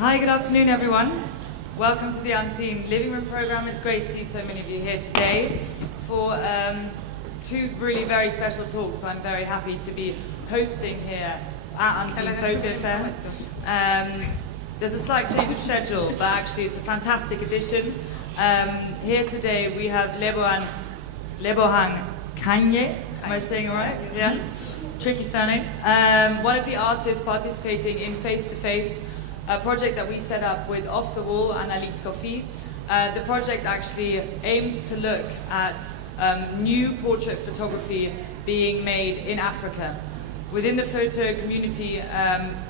Hi, good afternoon everyone. Welcome to the Unseen Living Room programme. It's great to see so many of you here today for two really very special talks. So I'm very happy to be hosting here at Unseen Photo Fair. There's a slight change of schedule, but actually it's a fantastic edition. Here today we have Lebohang Kanye. Am I saying it right? Yeah? Tricky surname. One of the artists participating in Face to Face, a project that we set up with Off the Wall and Alix Kofi. The project actually aims to look at new portrait photography being made in Africa. Within the photo community,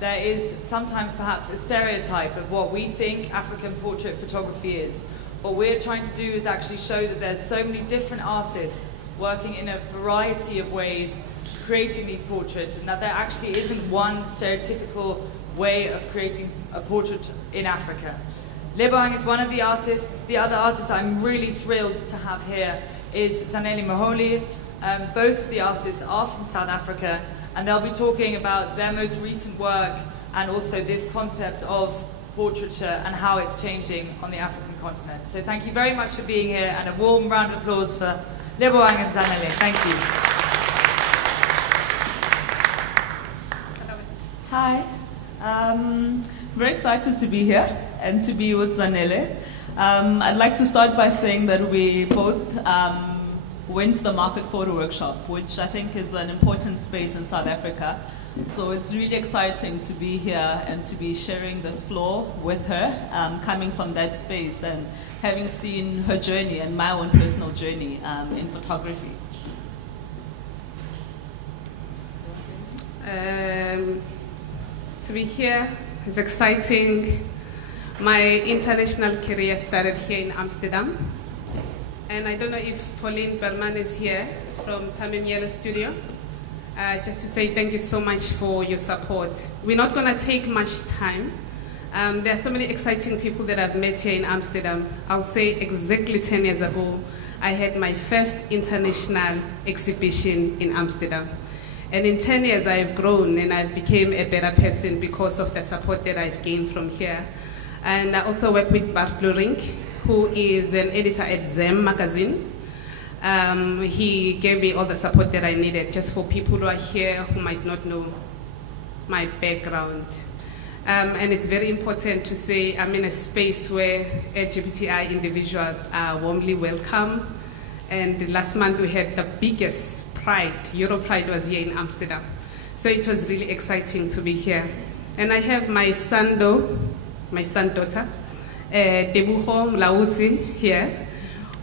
there is sometimes perhaps a stereotype of what we think African portrait photography is. What we're trying to do is actually show that there's so many different artists working in a variety of ways, creating these portraits, and that there actually isn't one stereotypical way of creating a portrait in Africa. Lebohang is one of the artists. The other artist I'm really thrilled to have here is Zanele Moholi. Both of the artists are from South Africa, and they'll be talking about their most recent work and also this concept of portraiture and how it's changing on the African continent. So thank you very much for being here, and a warm round of applause for Lebohang and Zanele. Thank you. Hi. Very excited to be here and to be with Zanele. I'd like to start by saying that we both went to the Market Photo Workshop, which I think is an important space in South Africa. So it's really exciting to be here and to be sharing this floor with her, coming from that space and having seen her journey and my own personal journey in photography. To be here is exciting. My international career started here in Amsterdam. And I don't know if Pauline Berman is here from Tamim Yellow Studio. Just to say thank you so much for your support. We're not going to take much time. There are so many exciting people that I've met here in Amsterdam. I'll say exactly 10 years ago, I had my first international exhibition in Amsterdam. And in 10 years, I've grown and I've become a better person because of the support that I've gained from here. And I also work with Bart Blurink, who is an editor at Zem magazine. He gave me all the support that I needed, just for people who are here who might not know my background. And it's very important to say I'm in a space where LGBTI individuals are warmly welcome. And last month we had the biggest Pride, Euro Pride was here in Amsterdam. So it was really exciting to be here. And I have my daughter, Debuho Mlaudzi here,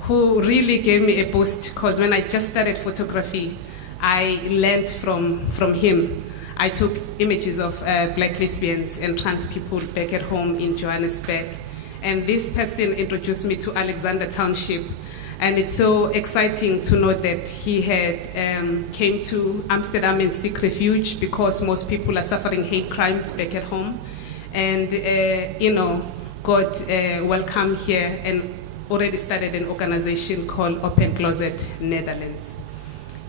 who really gave me a boost, because when I just started photography, I learned from him. I took images of black lesbians and trans people back at home in Johannesburg. And this person introduced me to Alexander Township. And it's so exciting to know that he had came to Amsterdam and seek refuge, because most people are suffering hate crimes back at home. And, got welcome here and already started an organization called Open Closet Netherlands.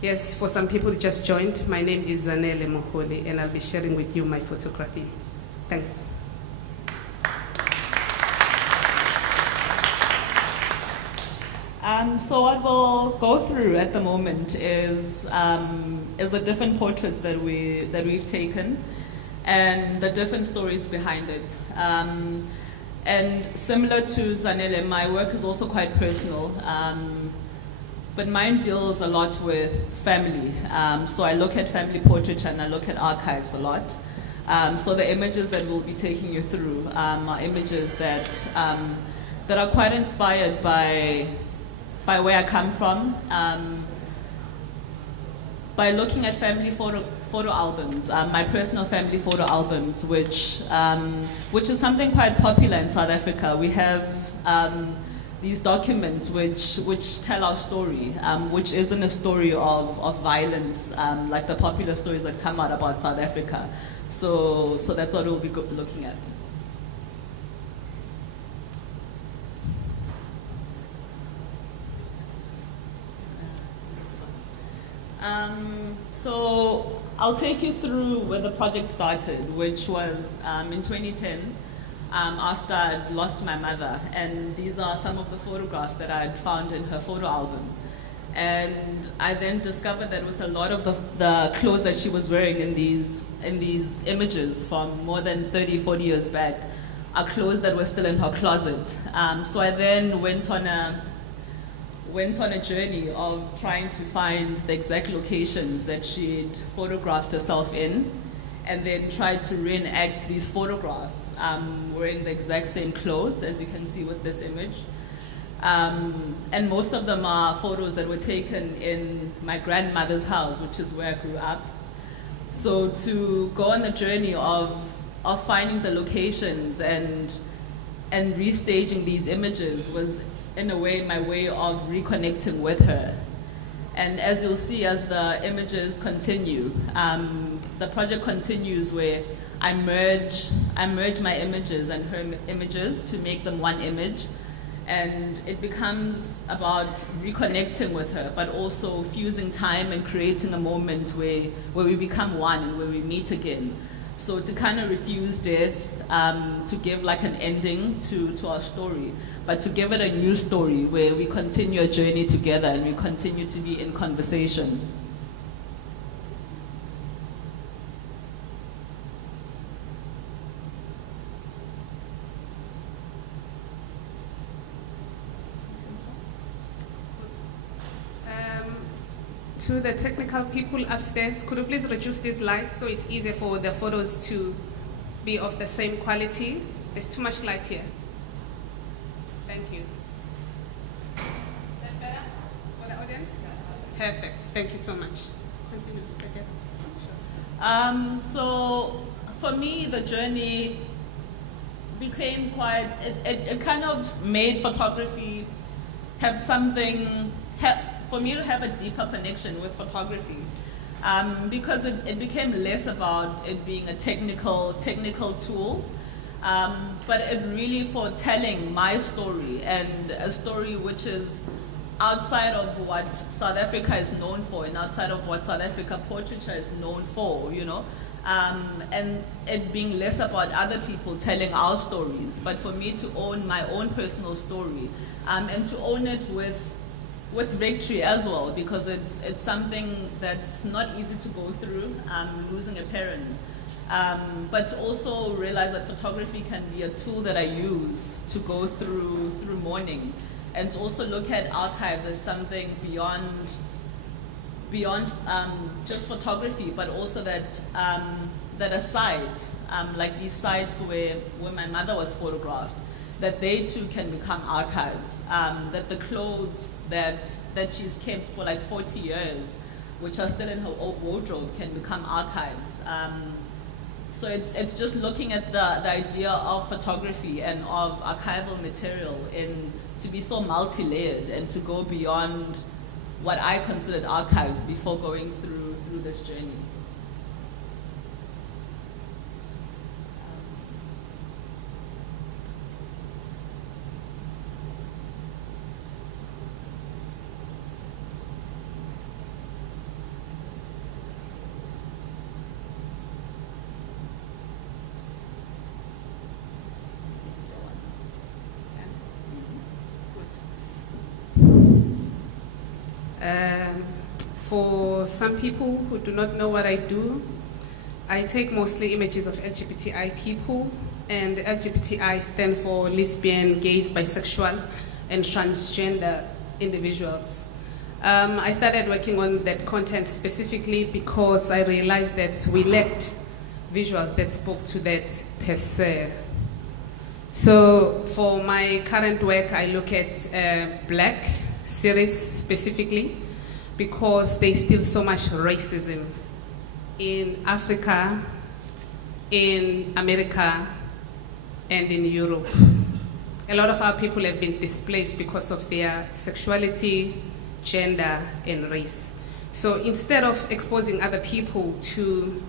Yes, for some people who just joined, my name is Zanele Moholi, and I'll be sharing with you my photography. Thanks. So what we'll go through at the moment is the different portraits that we've taken and the different stories behind it. And similar to Zanele, my work is also quite personal, but mine deals a lot with family. So I look at family portraiture and I look at archives a lot. So the images that we'll be taking you through are images that are quite inspired by where I come from, by looking at family photo albums, my personal family photo albums, which is something quite popular in South Africa. We have these documents which tell our story, which isn't a story of violence, like the popular stories that come out about South Africa. So that's what we'll be looking at. So I'll take you through where the project started, which was in 2010. after I'd lost my mother. And these are some of the photographs that I had found in her photo album. And I then discovered that with a lot of the clothes that she was wearing in these images from more than 30, 40 years back are clothes that were still in her closet. So I then went on a journey of trying to find the exact locations that she'd photographed herself in, and then tried to reenact these photographs wearing the exact same clothes, as you can see with this image. And most of them are photos that were taken in my grandmother's house, which is where I grew up. So to go on the journey of finding the locations and restaging these images was, in a way, my way of reconnecting with her. And as you'll see, as the images continue, the project continues where I merge my images and her images to make them one image. And it becomes about reconnecting with her, but also fusing time and creating a moment where we become one and where we meet again. So to kind of refuse death, to give like an ending to our story, but to give it a new story where we continue a journey together and we continue to be in conversation. To the technical people upstairs, could you please reduce these lights so it's easier for the photos to be of the same quality? There's too much light here. Thank you. Is that better for the audience? Perfect. Thank you so much. Continue. Okay. Sure. So for me, the journey became quite, it kind of made photography have something, for me to have a deeper connection with photography, because it became less about it being a technical tool, but it really for telling my story, and a story which is outside of what South Africa is known for and outside of what South Africa portraiture is known for, you know, and it being less about other people telling our stories, but for me to own my own personal story, and to own it with victory as well, because it's something that's not easy to go through, losing a parent, but to also realize that photography can be a tool that I use to go through mourning, and to also look at archives as something beyond just photography, but also that a site, like these sites where my mother was photographed, that they too can become archives, that the clothes that she's kept for like 40 years, which are still in her wardrobe, can become archives. So it's just looking at the idea of photography and of archival material to be so multi-layered and to go beyond what I considered archives before going through this journey. For some people who do not know what I do, I take mostly images of LGBTI people, and LGBTI stand for lesbian, gays, bisexual, and transgender individuals. I started working on that content specifically because I realized that we lacked visuals that spoke to that per se. So for my current work, I look at Black series specifically, because there's still so much racism in Africa, in America, and in Europe. A lot of our people have been displaced because of their sexuality, gender, and race. So instead of exposing other people to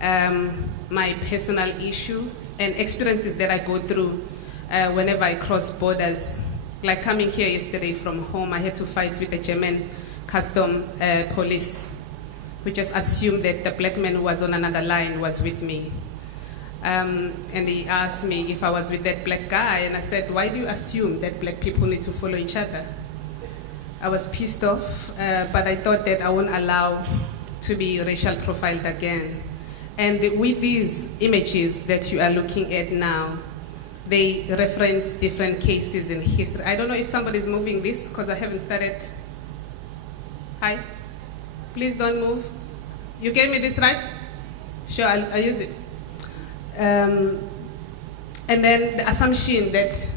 my personal issue and experiences that I go through whenever I cross borders, like coming here yesterday from home, I had to fight with the German custom police, who just assumed that the black man who was on another line was with me. And he asked me if I was with that black guy, and I said, why do you assume that black people need to follow each other? I was pissed off, but I thought that I won't allow to be racial profiled again. And with these images that you are looking at now, they reference different cases in history. I don't know if somebody's moving this, because I haven't started. Hi? Please don't move. You gave me this, right? Sure, I'll use it. And then the assumption that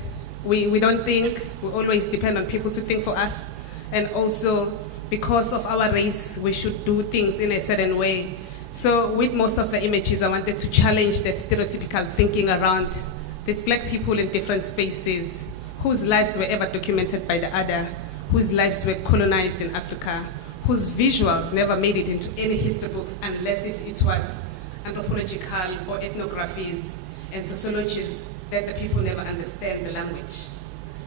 we don't think, we always depend on people to think for us. And also, because of our race, we should do things in a certain way. So with most of the images, I wanted to challenge that stereotypical thinking around these black people in different spaces, whose lives were ever documented by the other, whose lives were colonized in Africa, whose visuals never made it into any history books unless if it was anthropological or ethnographies and sociologies that the people never understand the language.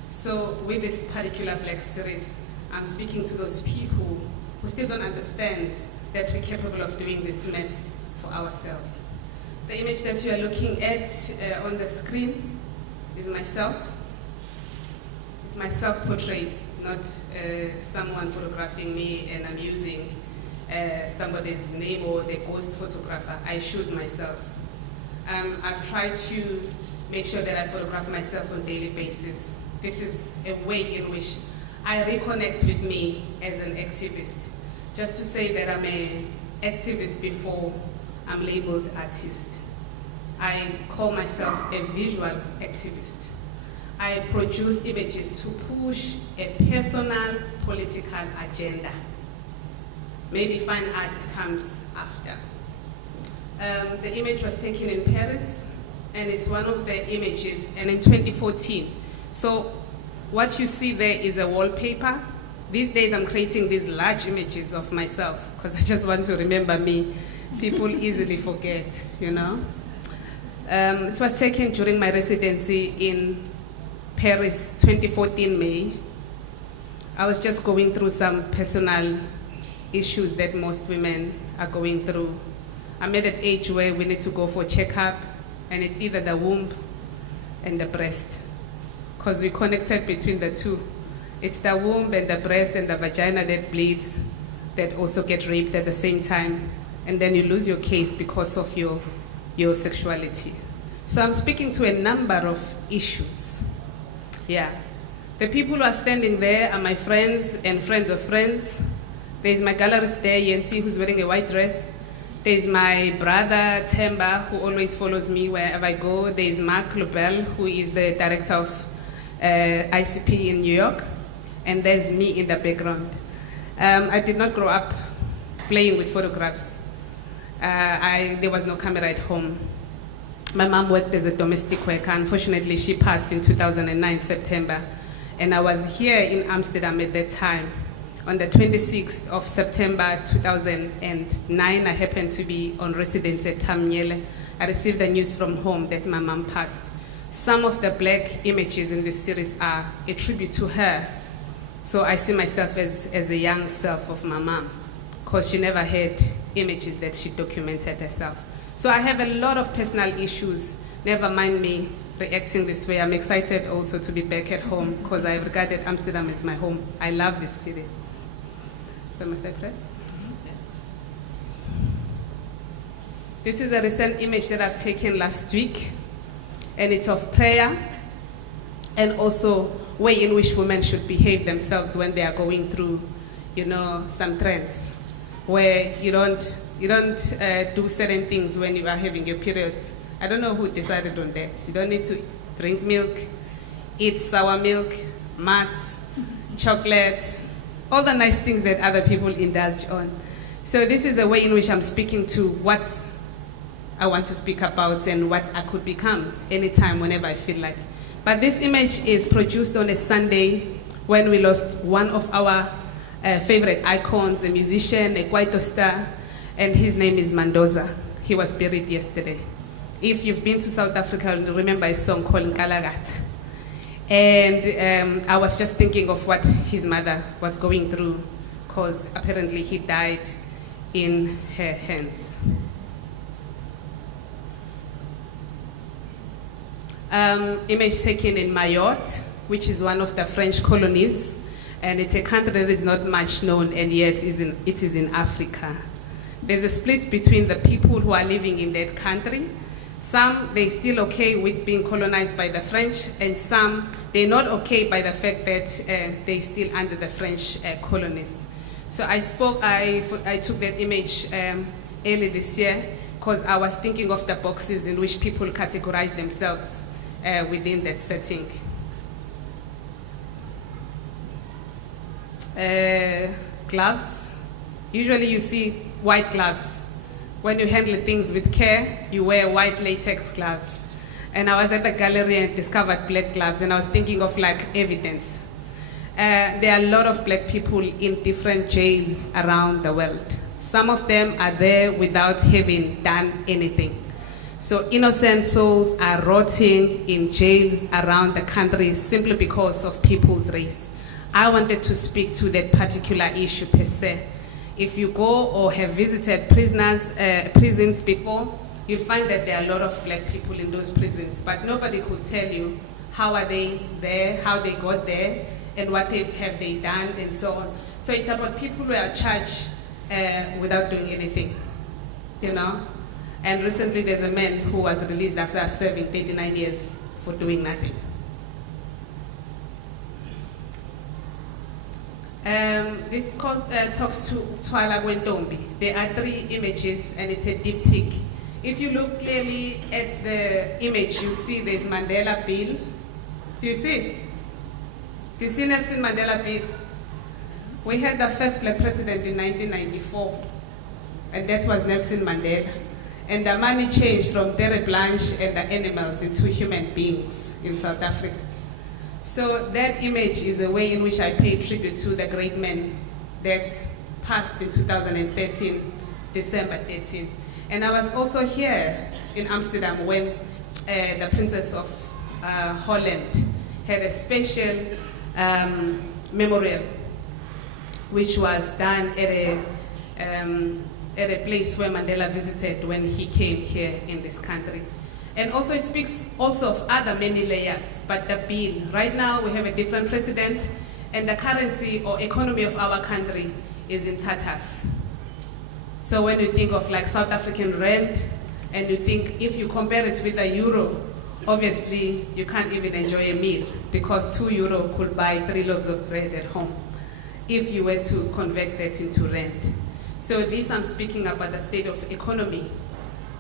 So with this particular black series, I'm speaking to those people who still don't understand that we're capable of doing this mess for ourselves. The image that you are looking at on the screen is myself. It's my self-portrait, not someone photographing me and I'm using somebody's name or the ghost photographer. I shoot myself. I've tried to make sure that I photograph myself on a daily basis. This is a way in which I reconnect with me as an activist. Just to say that I'm an activist before I'm labeled artist. I call myself a visual activist. I produce images to push a personal political agenda. Maybe fine art comes after. The image was taken in Paris, and it's one of the images, and in 2014. So what you see there is a wallpaper. These days I'm creating these large images of myself because I just want to remember me. People easily forget, you know. It was taken during my residency in Paris, 2014 May. I was just going through some personal issues that most women are going through. I'm at an age where we need to go for a checkup, and it's either the womb and the breast, because we're connected between the two. It's the womb and the breast and the vagina that bleeds, that also get raped at the same time, and then you lose your case because of your sexuality. So I'm speaking to a number of issues. Yeah. The people who are standing there are my friends and friends of friends. There's my gallerist there, Yancy, who's wearing a white dress. There's my brother, Temba, who always follows me wherever I go. There's Mark Lobel, who is the director of ICP in New York. And there's me in the background. I did not grow up playing with photographs. There was no camera at home. My mom worked as a domestic worker. Unfortunately, she passed in 2009, September. And I was here in Amsterdam at that time. On the 26th of September 2009, I happened to be on residence at Tamnyele. I received the news from home that my mom passed. Some of the black images in this series are a tribute to her. So I see myself as a young self of my mom, because she never had images that she documented herself. So I have a lot of personal issues. Never mind me reacting this way. I'm excited also to be back at home, because I regarded Amsterdam as my home. I love this city. So must I press? Yes. This is a recent image that I've taken last week, and it's of prayer, and also way in which women should behave themselves when they are going through, you know, some trends, where you don't do certain things when you are having your periods. I don't know who decided on that. You don't need to drink milk, eat sour milk, mass, chocolate, all the nice things that other people indulge on. So this is a way in which I'm speaking to what I want to speak about and what I could become anytime, whenever I feel like. But this image is produced on a Sunday when we lost one of our favorite icons, a musician, a Kwaito star, and his name is Mandoza. He was buried yesterday. If you've been to South Africa, you'll remember a song called Nkalagat. And I was just thinking of what his mother was going through, because apparently he died in her hands. Image taken in Mayotte, which is one of the French colonies, and it's a country that is not much known, and yet it is in Africa. There's a split between the people who are living in that country. Some, they're still okay with being colonized by the French, and some, they're not okay by the fact that they're still under the French colonies. So I took that image early this year because I was thinking of the boxes in which people categorize themselves within that setting. Gloves. Usually you see white gloves. When you handle things with care, you wear white latex gloves. And I was at the gallery and discovered black gloves, and I was thinking of like evidence. There are a lot of black people in different jails around the world. Some of them are there without having done anything. So innocent souls are rotting in jails around the country simply because of people's race. I wanted to speak to that particular issue per se. If you go or have visited prisons before, you'll find that there are a lot of black people in those prisons, but nobody could tell you how are they there, how they got there, and what have they done, and so on. So it's about people who are charged without doing anything, you know? And recently there's a man who was released after serving 39 years for doing nothing. This talks to Twala Gwentombi. There are 3 images and it's a diptych. If you look clearly at the image, you see there's Mandela Bill. Do you see? Do you see Nelson Mandela Bill? We had the first black president in 1994, and that was Nelson Mandela. And the money changed from Terre Blanche and the animals into human beings in South Africa. So that image is a way in which I pay tribute to the great man that passed in 2013, December 13. And I was also here in Amsterdam when the Princess of Holland had a special memorial, which was done at a place where Mandela visited when he came here in this country. And also it speaks also of other many layers, but the bill, right now we have a different president, and the currency or economy of our country is in tatters. So when you think of like South African rand, and you think if you compare it with the euro, obviously you can't even enjoy a meal because €2 could buy 3 loaves of bread at home if you were to convert that into rand. So this I'm speaking about the state of economy,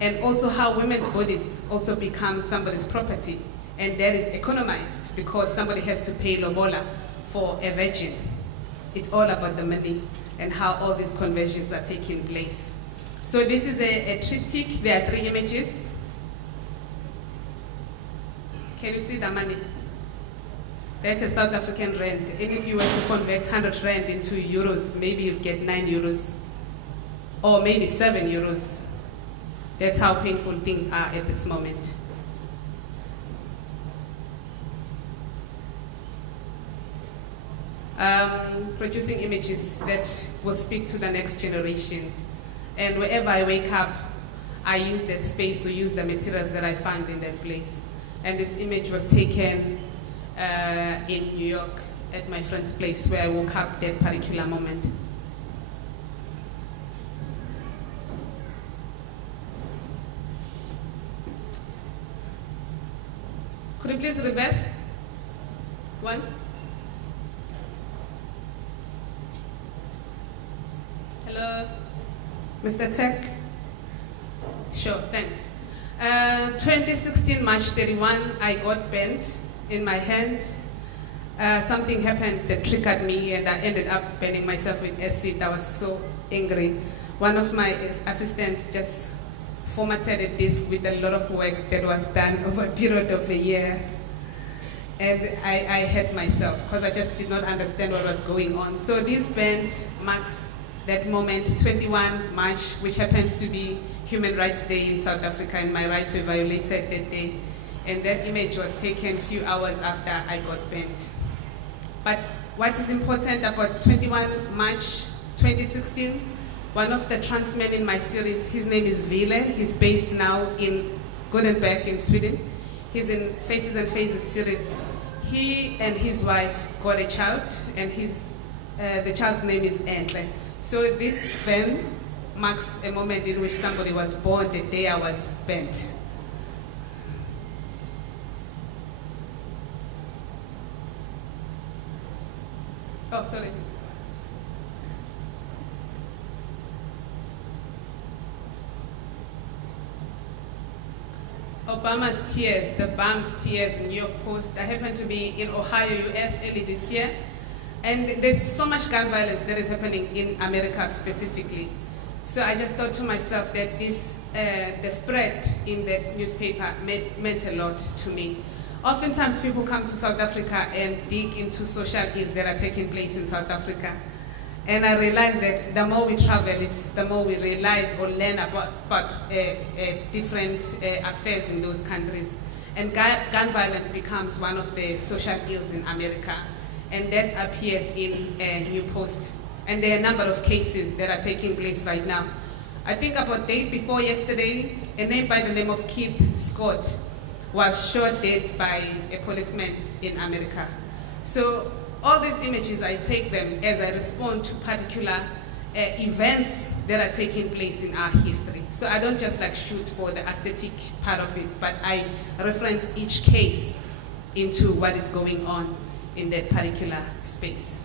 and also how women's bodies also become somebody's property, and that is economized because somebody has to pay lobola for a virgin. It's all about the money and how all these conversions are taking place. So this is a triptych. There are 3 images. Can you see the money? That's a South African rand. And if you were to convert 100 rand into euros, maybe you'd get 9 euros, or maybe 7 euros. That's how painful things are at this moment. Producing images that will speak to the next generations. And wherever I wake up, I use that space to use the materials that I find in that place. And this image was taken in New York at my friend's place where I woke up that particular moment. Could you please reverse once? Hello, Mr. Tech? Sure, thanks. 2016, March 31, I got burnt in my hand. Something happened that triggered me and I ended up burning myself with acid. I was so angry. One of my assistants just formatted a disk with a lot of work that was done over a period of a year. And I hurt myself because I just did not understand what was going on. So this band marks that moment, 21 March, which happens to be Human Rights Day in South Africa, and my rights were violated that day. And that image was taken a few hours after I got burnt. But what is important about 21 March 2016, one of the trans men in my series, his name is Ville. He's based now in Gothenburg in Sweden. He's in Faces and Phases series. He and his wife got a child, and the child's name is Entle. So this pen marks a moment in which somebody was born the day I was bent. Oh, sorry. Obama's tears, the bomb's tears, New York Post. I happened to be in Ohio, US early this year, and there's so much gun violence that is happening in America specifically. So I just thought to myself that the spread in the newspaper meant a lot to me. Oftentimes people come to South Africa and dig into social ills that are taking place in South Africa. And I realized that the more we travel, the more we realize or learn about different affairs in those countries. And gun violence becomes one of the social ills in America. And that appeared in New Post. And there are a number of cases that are taking place right now. I think about day before yesterday, a name by the name of Keith Scott was shot dead by a policeman in America. So all these images, I take them as I respond to particular events that are taking place in our history. So I don't just like shoot for the aesthetic part of it, but I reference each case into what is going on in that particular space.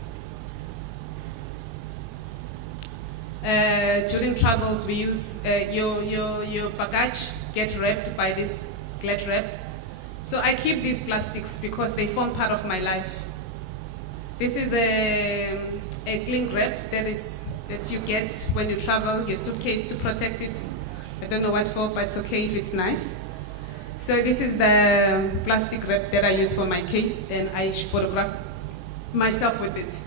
During travels, we use your baggage get wrapped by this glad wrap. So I keep these plastics because they form part of my life. This is a cling wrap that you get when you travel, your suitcase to protect it. I don't know what for, but it's okay if it's nice. So this is the plastic wrap that I use for my case, and I photograph myself with it.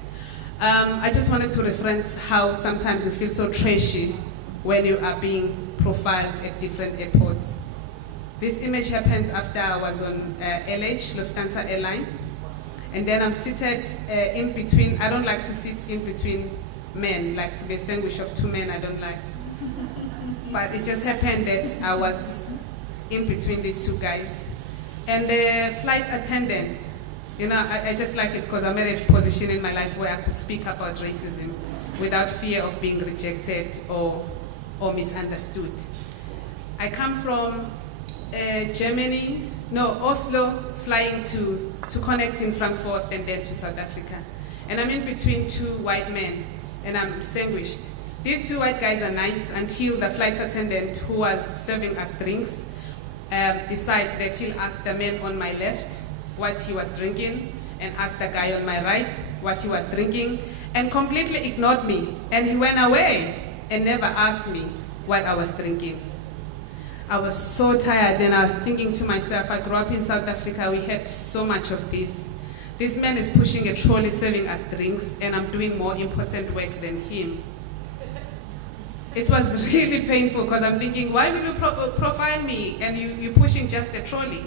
I just wanted to reference how sometimes you feel so trashy when you are being profiled at different airports. This image happens after I was on LH, Lufthansa airline. And then I'm seated in between. I don't like to sit in between men, like to be a sandwich of two men, I don't like. But it just happened that I was in between these two guys. And the flight attendant, you know, I just like it because I'm at a position in my life where I could speak about racism without fear of being rejected or misunderstood. I come from Oslo, flying to connect in Frankfurt and then to South Africa. And I'm in between two white men, and I'm sandwiched. These two white guys are nice until the flight attendant who was serving us drinks decides that he'll ask the man on my left what he was drinking, and ask the guy on my right what he was drinking, and completely ignored me. And he went away and never asked me what I was drinking. I was so tired, and I was thinking to myself, I grew up in South Africa, we had so much of this. This man is pushing a trolley serving us drinks, and I'm doing more important work than him. It was really painful because I'm thinking, why will you profile me and you're pushing just a trolley?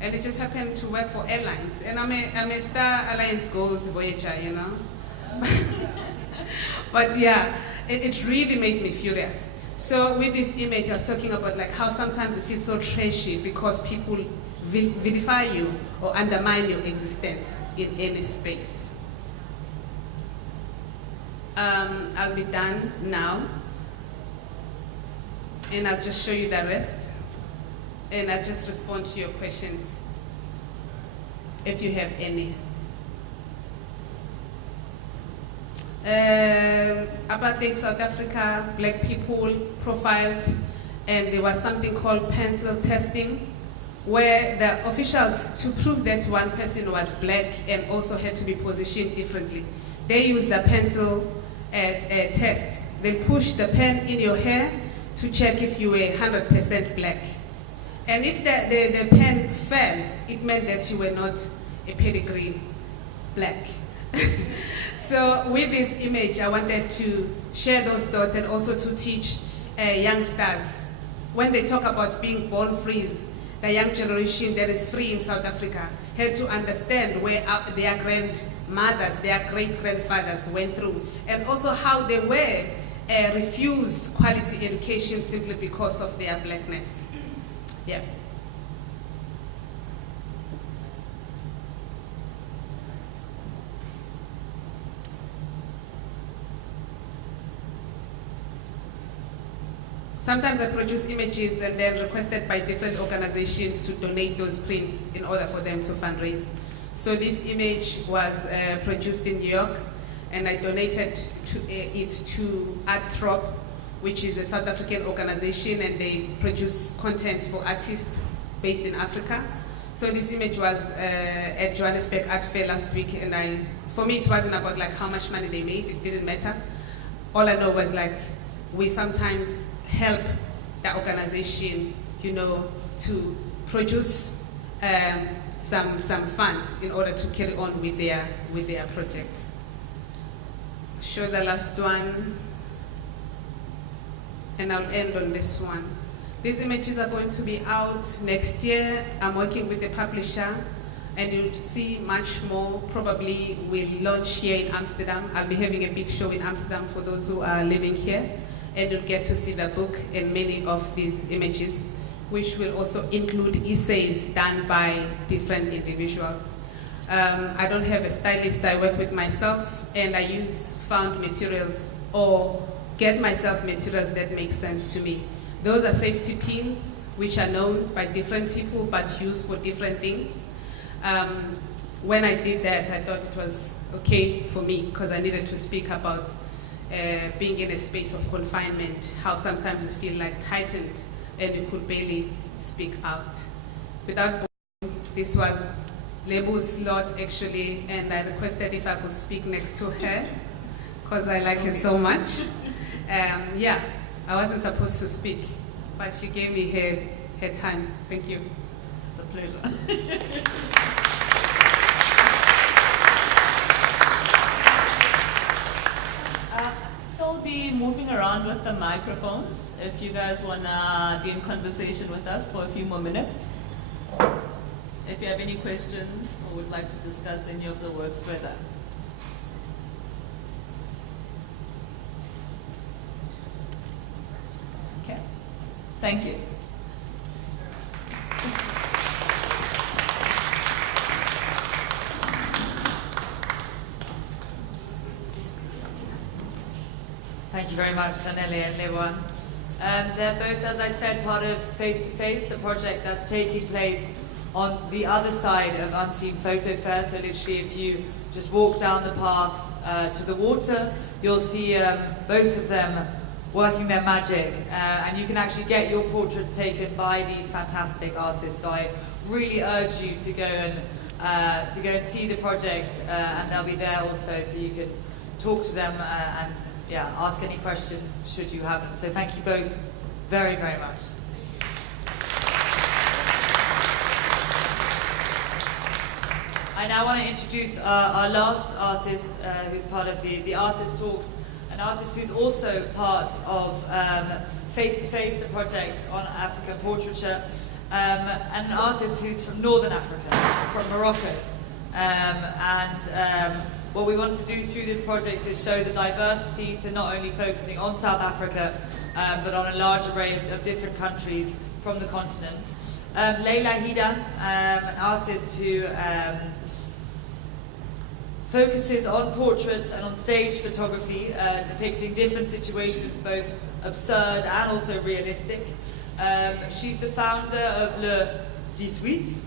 And it just happened to work for airlines. And I'm a Star Alliance Gold Voyager, you know? But yeah, it really made me furious. So with this image, I was talking about like how sometimes you feel so trashy because people vilify you or undermine your existence in any space. I'll be done now, and I'll just show you the rest, and I'll just respond to your questions if you have any. Apartheid South Africa, black people profiled, and there was something called pencil testing, where the officials, to prove that one person was black and also had to be positioned differently, they used the pencil test. They push the pen in your hair to check if you were 100% black. And if the pen fell, it meant that you were not a pedigree black. So with this image, I wanted to share those thoughts and also to teach youngsters, when they talk about being born free, the young generation that is free in South Africa had to understand where their grandmothers, their great-grandfathers went through, and also how they were refused quality education simply because of their blackness. Yeah. sometimes I produce images and they're requested by different organizations to donate those prints in order for them to fundraise. So this image was produced in New York, and I donated it to Arthrop, which is a South African organization, and they produce content for artists based in Africa. So this image was at Johannesburg Art Fair last week, and for me it wasn't about like how much money they made, it didn't matter. All I know was like we sometimes help the organization, you know, to produce some funds in order to carry on with their projects. Show the last one, and I'll end on this one. These images are going to be out next year. I'm working with the publisher, and you'll see much more. Probably we'll launch here in Amsterdam. I'll be having a big show in Amsterdam for those who are living here, and you'll get to see the book and many of these images, which will also include essays done by different individuals. I don't have a stylist, I work with myself, and I use found materials or get myself materials that make sense to me. Those are safety pins, which are known by different people but used for different things. When I did that, I thought it was okay for me because I needed to speak about being in a space of confinement, how sometimes you feel like tightened and you could barely speak out. Without boring, this was Lebu's lot actually, and I requested if I could speak next to her because I like her so much. Yeah, I wasn't supposed to speak, but she gave me her time. Thank you. It's a pleasure. We'll be moving around with the microphones if you guys want to be in conversation with us for a few more minutes. If you have any questions or would like to discuss any of the works further. Okay, thank you. Thank you very much, Sanele and Lewa. They're both, as I said, part of Face to Face, the project that's taking place on the other side of Unseen Photo Fair. So literally, if you just walk down the path to the water, you'll see both of them working their magic, and you can actually get your portraits taken by these fantastic artists. So I really urge you to go and see the project, and they'll be there also, so you can talk to them and yeah, ask any questions should you have them. So thank you both very, very much. I now want to introduce our last artist who's part of the Artist Talks, an artist who's also part of Face to Face, the project on African portraiture, and an artist who's from Northern Africa, from Morocco. What we want to do through this project is show the diversity, so not only focusing on South Africa, but on a large array of different countries from the continent. Laila Hida, an artist who focuses on portraits and on stage photography, depicting different situations, both absurd and also realistic. She's the founder of Le 18,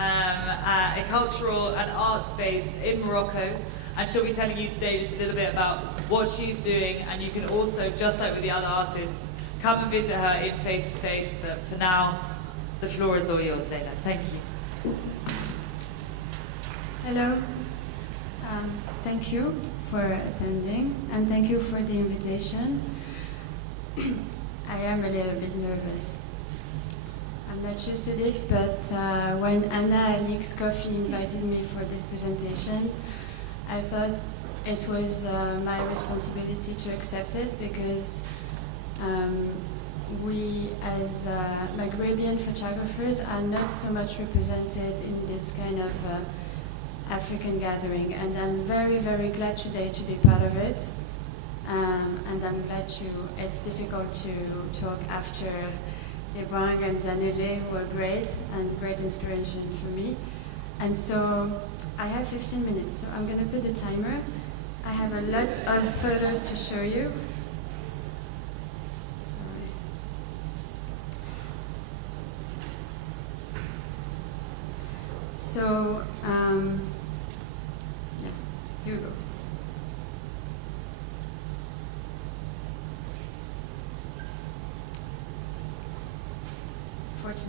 a cultural and art space in Morocco, and she'll be telling you today just a little bit about what she's doing, and you can also, just like with the other artists, come and visit her in Face to Face. But for now, the floor is all yours, Laila. Thank you. Hello. Thank you for attending, and thank you for the invitation. I am a little bit nervous. I'm not used to this, but when Anna Alix Coffee invited me for this presentation, I thought it was my responsibility to accept it, because we as Maghrebian photographers are not so much represented in this kind of African gathering, and I'm very, very glad today to be part of it. And I'm glad it's difficult to talk after Ibrahim and Zanele, who are great and great inspiration for me. And so I have 15 minutes, so I'm going to put the timer. I have a lot of photos to show you. Sorry. So, yeah, here we go.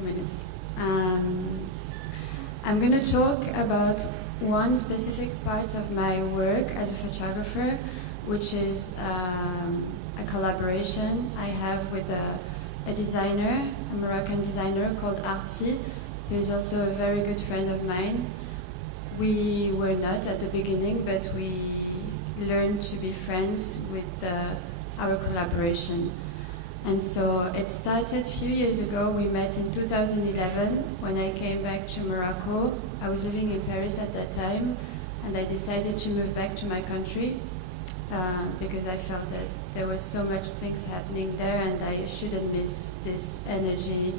Minutes. I'm going to talk about one specific part of my work as a photographer, which is a collaboration I have with a designer, a Moroccan designer called Artsy, who is also a very good friend of mine. We were not at the beginning, but we learned to be friends with our collaboration. And so it started a few years ago. We met in 2011 when I came back to Morocco. I was living in Paris at that time, and I decided to move back to my country because I felt that there was so much things happening there and I shouldn't miss this energy.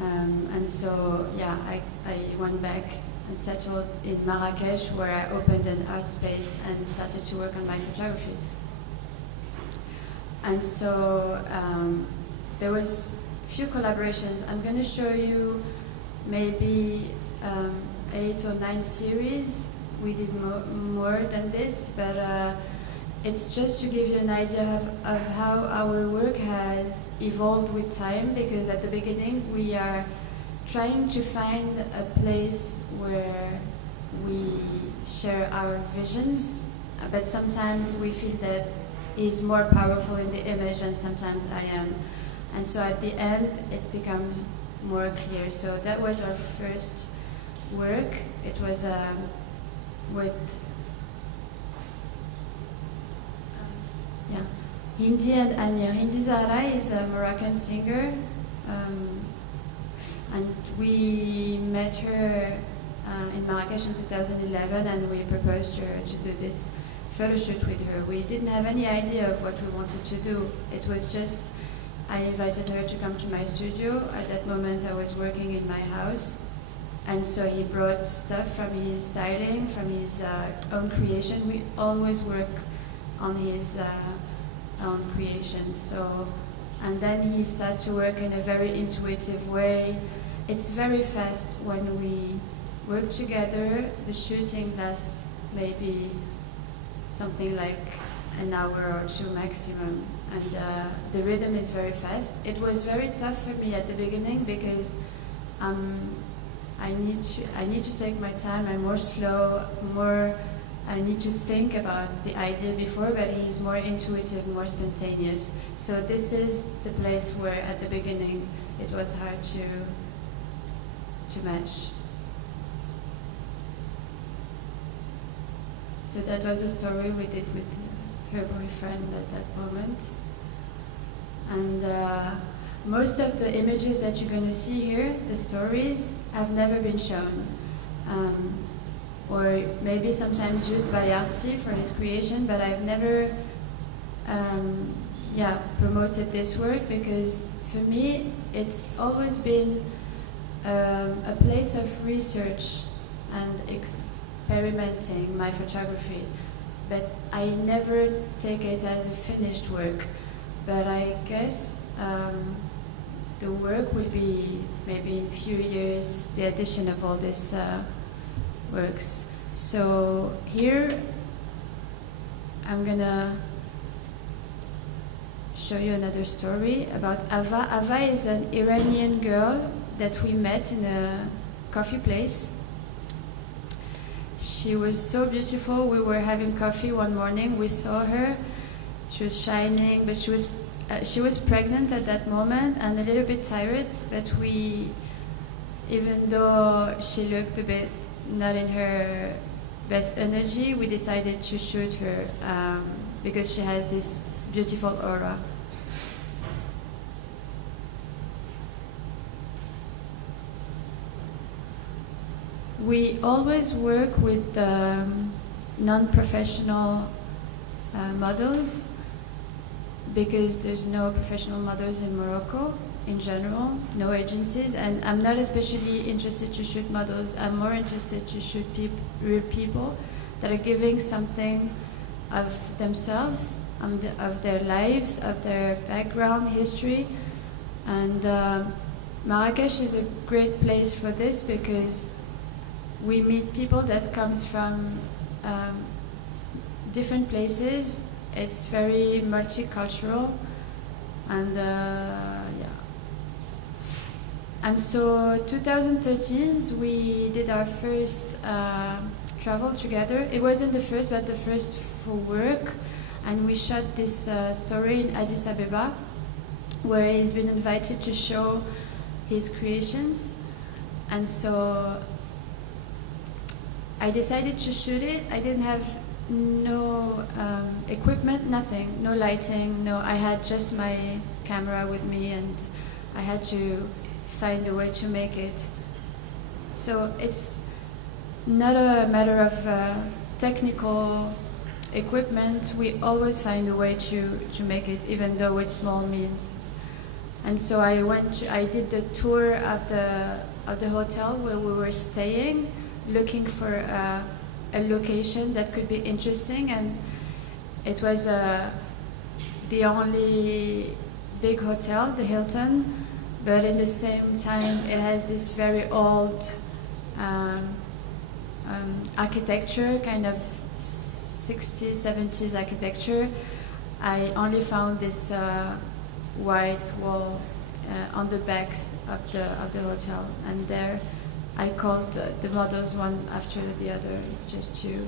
And so, yeah, I went back and settled in Marrakesh, where I opened an art space and started to work on my photography. And so there was a few collaborations. I'm going to show you maybe 8 or 9 series. We did more than this, but it's just to give you an idea of how our work has evolved with time, because at the beginning we are trying to find a place where we share our visions, but sometimes we feel that is more powerful in the image and sometimes I am. And so at the end it becomes more clear. So that was our first work. It was with Hindi and Anya. Hindi Zahra is a Moroccan singer, and we met her in Marrakesh in 2011 and we proposed her to do this photo shoot with her. We didn't have any idea of what we wanted to do. It was just, I invited her to come to my studio. At that moment I was working in my house, and so he brought stuff from his styling, from his own creation. We always work on his own creations. So, and then he started to work in a very intuitive way. It's very fast when we work together. The shooting lasts maybe something like an hour or 2 maximum, and the rhythm is very fast. It was very tough for me at the beginning because I need to take my time. I'm more slow, I need to think about the idea before, but he's more intuitive, more spontaneous. So this is the place where at the beginning it was hard to match. So that was a story we did with her boyfriend at that moment. And most of the images that you're going to see here, the stories, have never been shown. Or maybe sometimes used by Artsy for his creation, but I've never promoted this work because for me it's always been a place of research and experimenting my photography, but I never take it as a finished work. But I guess the work will be maybe in a few years the addition of all these works. So here I'm gonna show you another story about Ava. Ava is an Iranian girl that we met in a coffee place. She was so beautiful. We were having coffee one morning. We saw her. She was shining, but she was pregnant at that moment and a little bit tired. But even though she looked a bit not in her best energy, we decided to shoot her because she has this beautiful aura. We always work with non-professional models because there's no professional models in Morocco in general, no agencies, and I'm not especially interested to shoot models. I'm more interested to shoot real people that are giving something of themselves, of their lives, of their background, history. And Marrakesh is a great place for this because we meet people that comes from different places. It's very multicultural, and yeah. And so 2013, we did our first travel together. It wasn't the first, but the first for work. And we shot this story in Addis Ababa, where he's been invited to show his creations. And so I decided to shoot it. I didn't have no equipment, nothing, no lighting, no. I had just my camera with me, and I had to find a way to make it. So it's not a matter of technical equipment. We always find a way to make it, even though with small means. And so I did the tour of the hotel where we were staying, looking for a location that could be interesting, and it was the only big hotel, the Hilton, but in the same time it has this very old architecture, kind of 60s, 70s architecture. I only found this white wall on the back of the hotel, and there I called the models one after the other just to.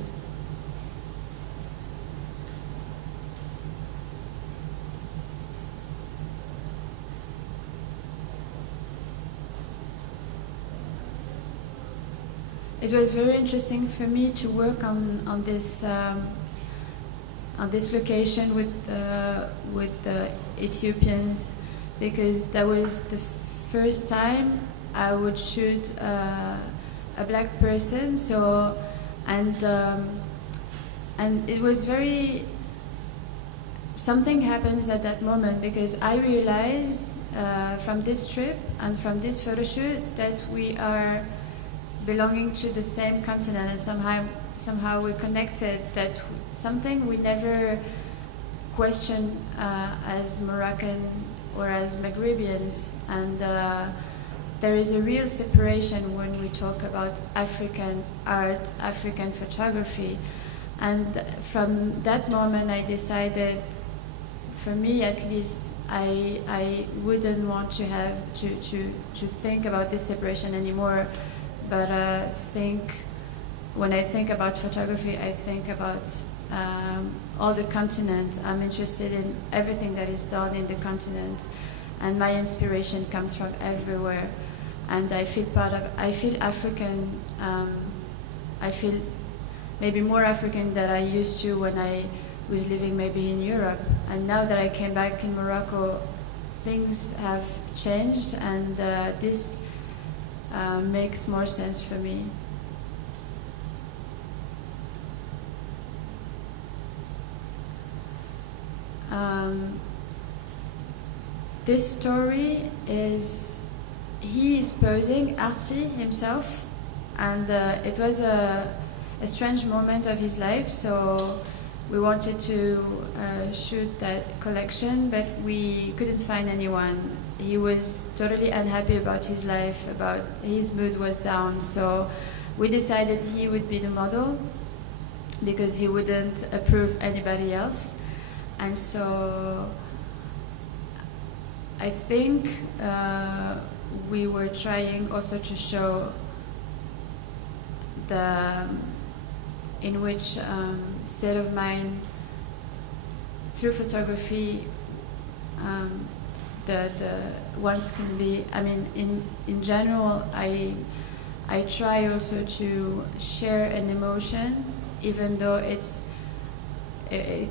It was very interesting for me to work on this location with the Ethiopians, because that was the first time I would shoot a black person. So, and it was very. Something happens at that moment, because I realized from this trip and from this photo shoot that we are belonging to the same continent, and somehow we're connected. That something we never questioned as Moroccan or as Maghrebians, and there is a real separation when we talk about African art, African photography. And from that moment I decided, for me at least, I wouldn't want to have to think about this separation anymore. But when I think about photography, I think about all the continent. I'm interested in everything that is done in the continent, and my inspiration comes from everywhere. And I feel I feel African. I feel maybe more African than I used to when I was living maybe in Europe. And now that I came back in Morocco, things have changed, and this makes more sense for me. This story is, he is posing, Artsy himself, and it was a strange moment of his life, so we wanted to shoot that collection, but we couldn't find anyone. He was totally unhappy about his life, about his mood was down, so we decided he would be the model because he wouldn't approve anybody else. And so I think we were trying also to show the in which state of mind through photography the ones can be. I mean, in general, I try also to share an emotion, even though it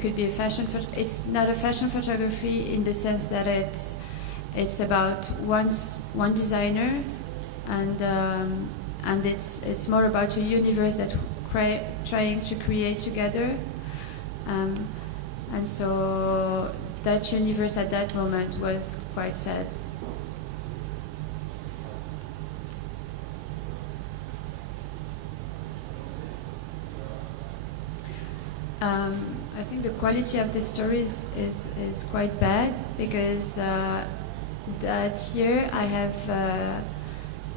could be a fashion. It's not a fashion photography in the sense that it's about one designer, and it's more about a universe that trying to create together, and so that universe at that moment was quite sad. I think the quality of the story is quite bad, because that year I have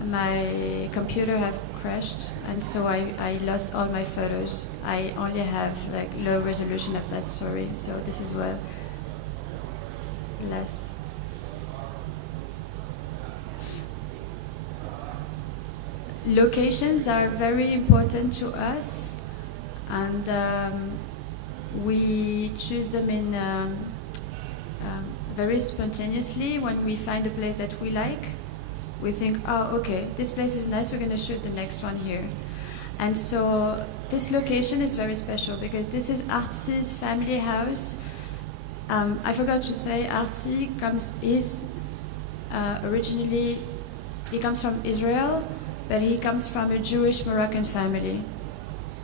my computer have crashed, and so I lost all my photos. I only have like low resolution of that story, so this is what less. Locations are very important to us, and we choose them in very spontaneously. When we find a place that we like, we think, oh, okay, this place is nice, we're going to shoot the next one here. And so this location is very special because this is Artzi's family house. I forgot to say, Artzi originally, he comes from Israel, but he comes from a Jewish Moroccan family.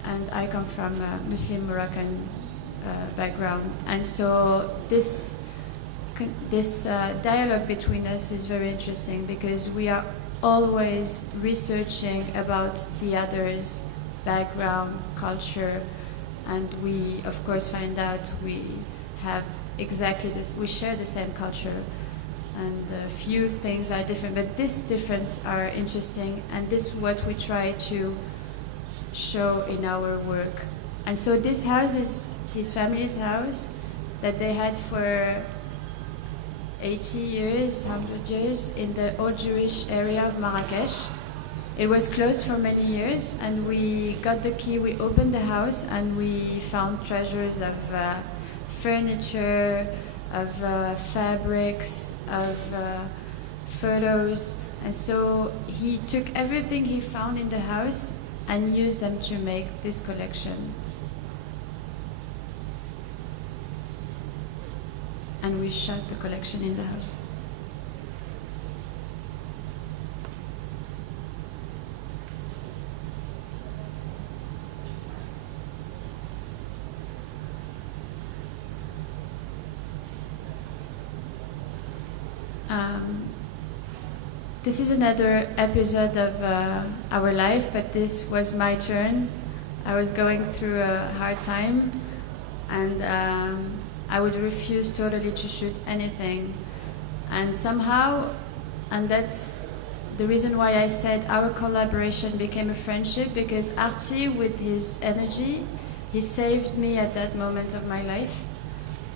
And I come from a Muslim Moroccan background. And so this dialogue between us is very interesting because we are always researching about the other's background, culture, and we of course find out we have exactly this, we share the same culture, and a few things are different, but this difference are interesting, and this is what we try to show in our work. And so this house is his family's house that they had for 80 years, 100 years in the old Jewish area of Marrakesh. It was closed for many years, and we got the key, we opened the house, and we found treasures of furniture, of fabrics, of photos. And so he took everything he found in the house and used them to make this collection. And we shot the collection in the house. This is another episode of our life, but this was my turn. I was going through a hard time, and I would refuse totally to shoot anything. And somehow, and that's the reason why I said our collaboration became a friendship, because Artzi, with his energy, he saved me at that moment of my life.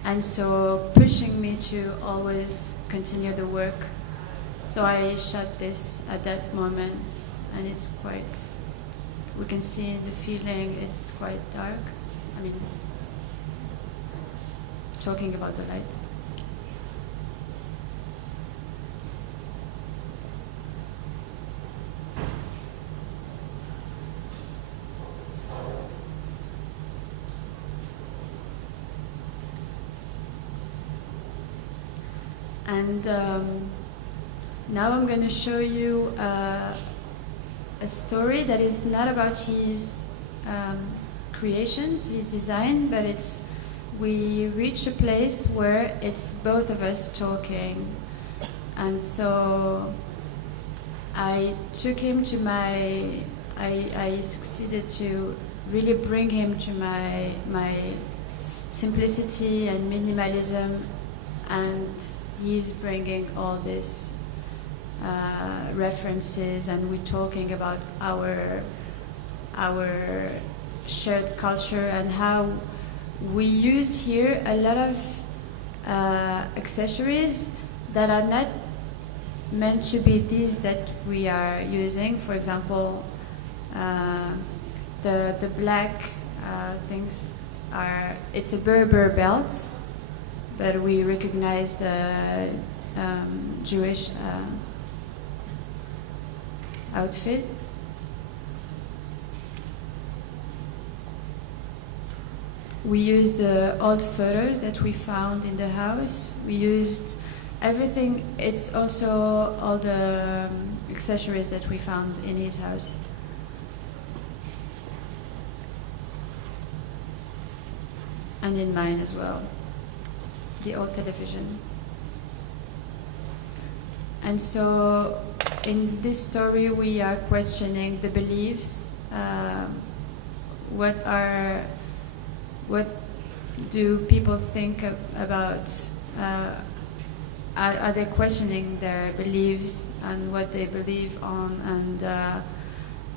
And so pushing me to always continue the work. So I shot this at that moment, and it's quite, we can see the feeling, it's quite dark. I mean, talking about the light. And now I'm going to show you a story that is not about his creations, his design, but it's, we reach a place where it's both of us talking. And so I took him to my, I succeeded to really bring him to my simplicity and minimalism, and he's bringing all these references, and we're talking about our shared culture and how we use here a lot of accessories that are not meant to be these that we are using. For example, the black things are, it's a Berber belt, but we recognize the Jewish outfit. We used the old photos that we found in the house. We used everything. It's also all the accessories that we found in his house. And in mine as well. The old television. And so in this story we are questioning the beliefs. What do people think about, are they questioning their beliefs and what they believe on,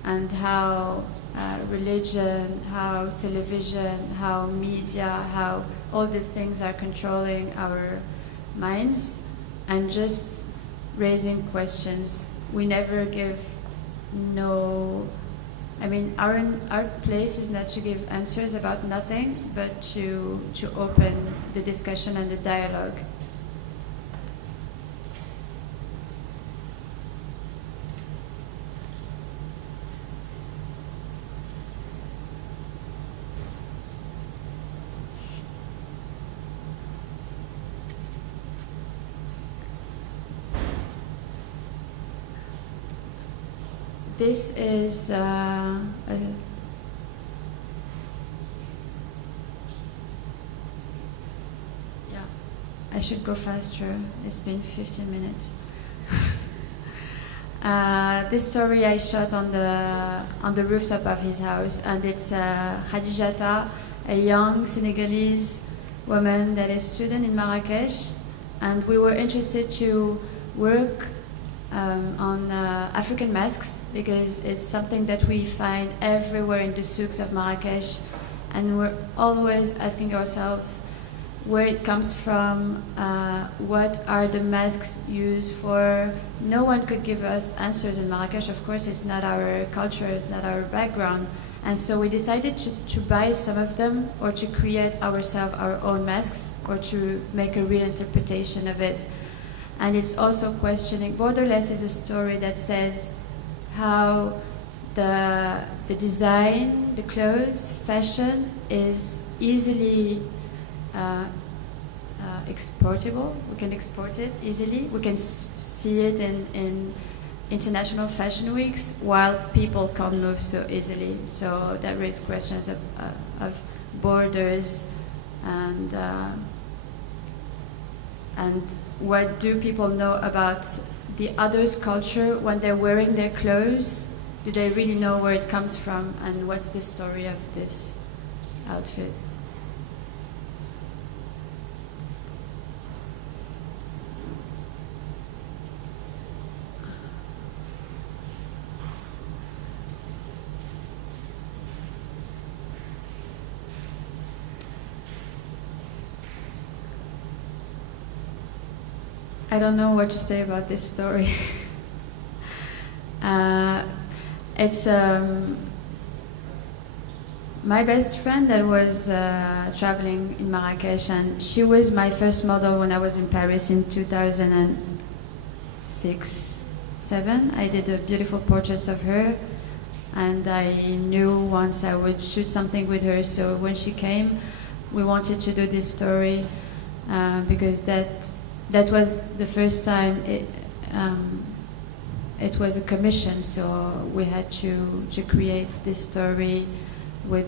and how religion, how television, how media, how all these things are controlling our minds, and just raising questions. We never give no... I mean, our place is not to give answers about nothing, but to open the discussion and the dialogue. This is yeah, I should go faster. It's been 15 minutes. This story I shot on the rooftop of his house, and it's Khadijata, a young Senegalese woman that is student in Marrakesh, and we were interested to work on African masks because it's something that we find everywhere in the souks of Marrakesh, and we're always asking ourselves where it comes from, what are the masks used for. No one could give us answers in Marrakesh. Of course, it's not our culture, it's not our background, and so we decided to buy some of them, or to create ourselves our own masks, or to make a reinterpretation of it. And it's also questioning. Borderless is a story that says how the design, the clothes, fashion is easily exportable. We can export it easily. We can see it in international fashion weeks, while people can't move so easily. So that raises questions of borders and what do people know about the other's culture when they're wearing their clothes? Do they really know where it comes from, and what's the story of this outfit? I don't know what to say about this story. It's my best friend that was traveling in Marrakesh, and she was my first model when I was in Paris in 2006-07. I did a beautiful portrait of her, and I knew once I would shoot something with her. So when she came, we wanted to do this story because that was the first time it was a commission, so we had to create this story with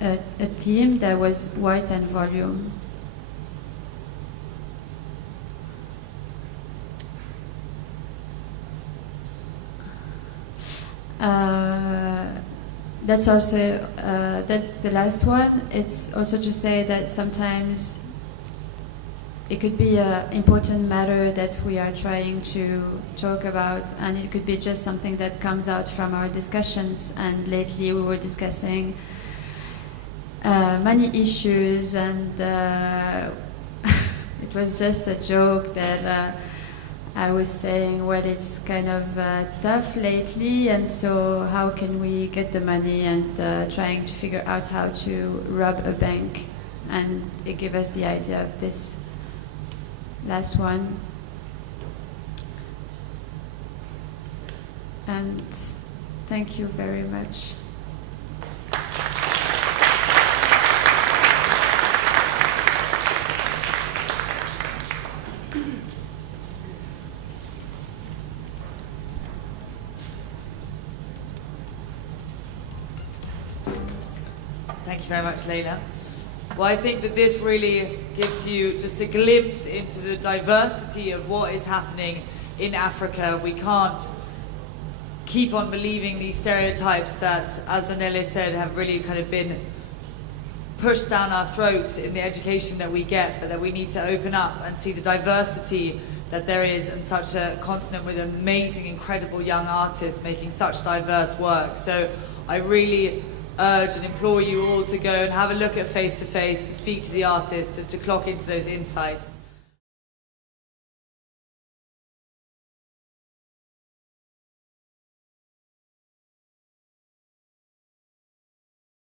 a theme that was white and volume. That's also that's the last one. It's also to say that sometimes it could be an important matter that we are trying to talk about, and it could be just something that comes out from our discussions. And lately we were discussing many issues, and it was just a joke that I was saying, well, it's kind of tough lately, and so how can we get the money, and trying to figure out how to rob a bank. And it gave us the idea of this last one. And thank you very much. Thank you very much, Laila. Well, I think that this really gives you just a glimpse into the diversity of what is happening in Africa. We can't keep on believing these stereotypes that, as Anele said, have really kind of been pushed down our throats in the education that we get, but that we need to open up and see the diversity that there is on such a continent with amazing, incredible young artists making such diverse work. So I really urge and implore you all to go and have a look at Face to Face, to speak to the artists and to clock into those insights.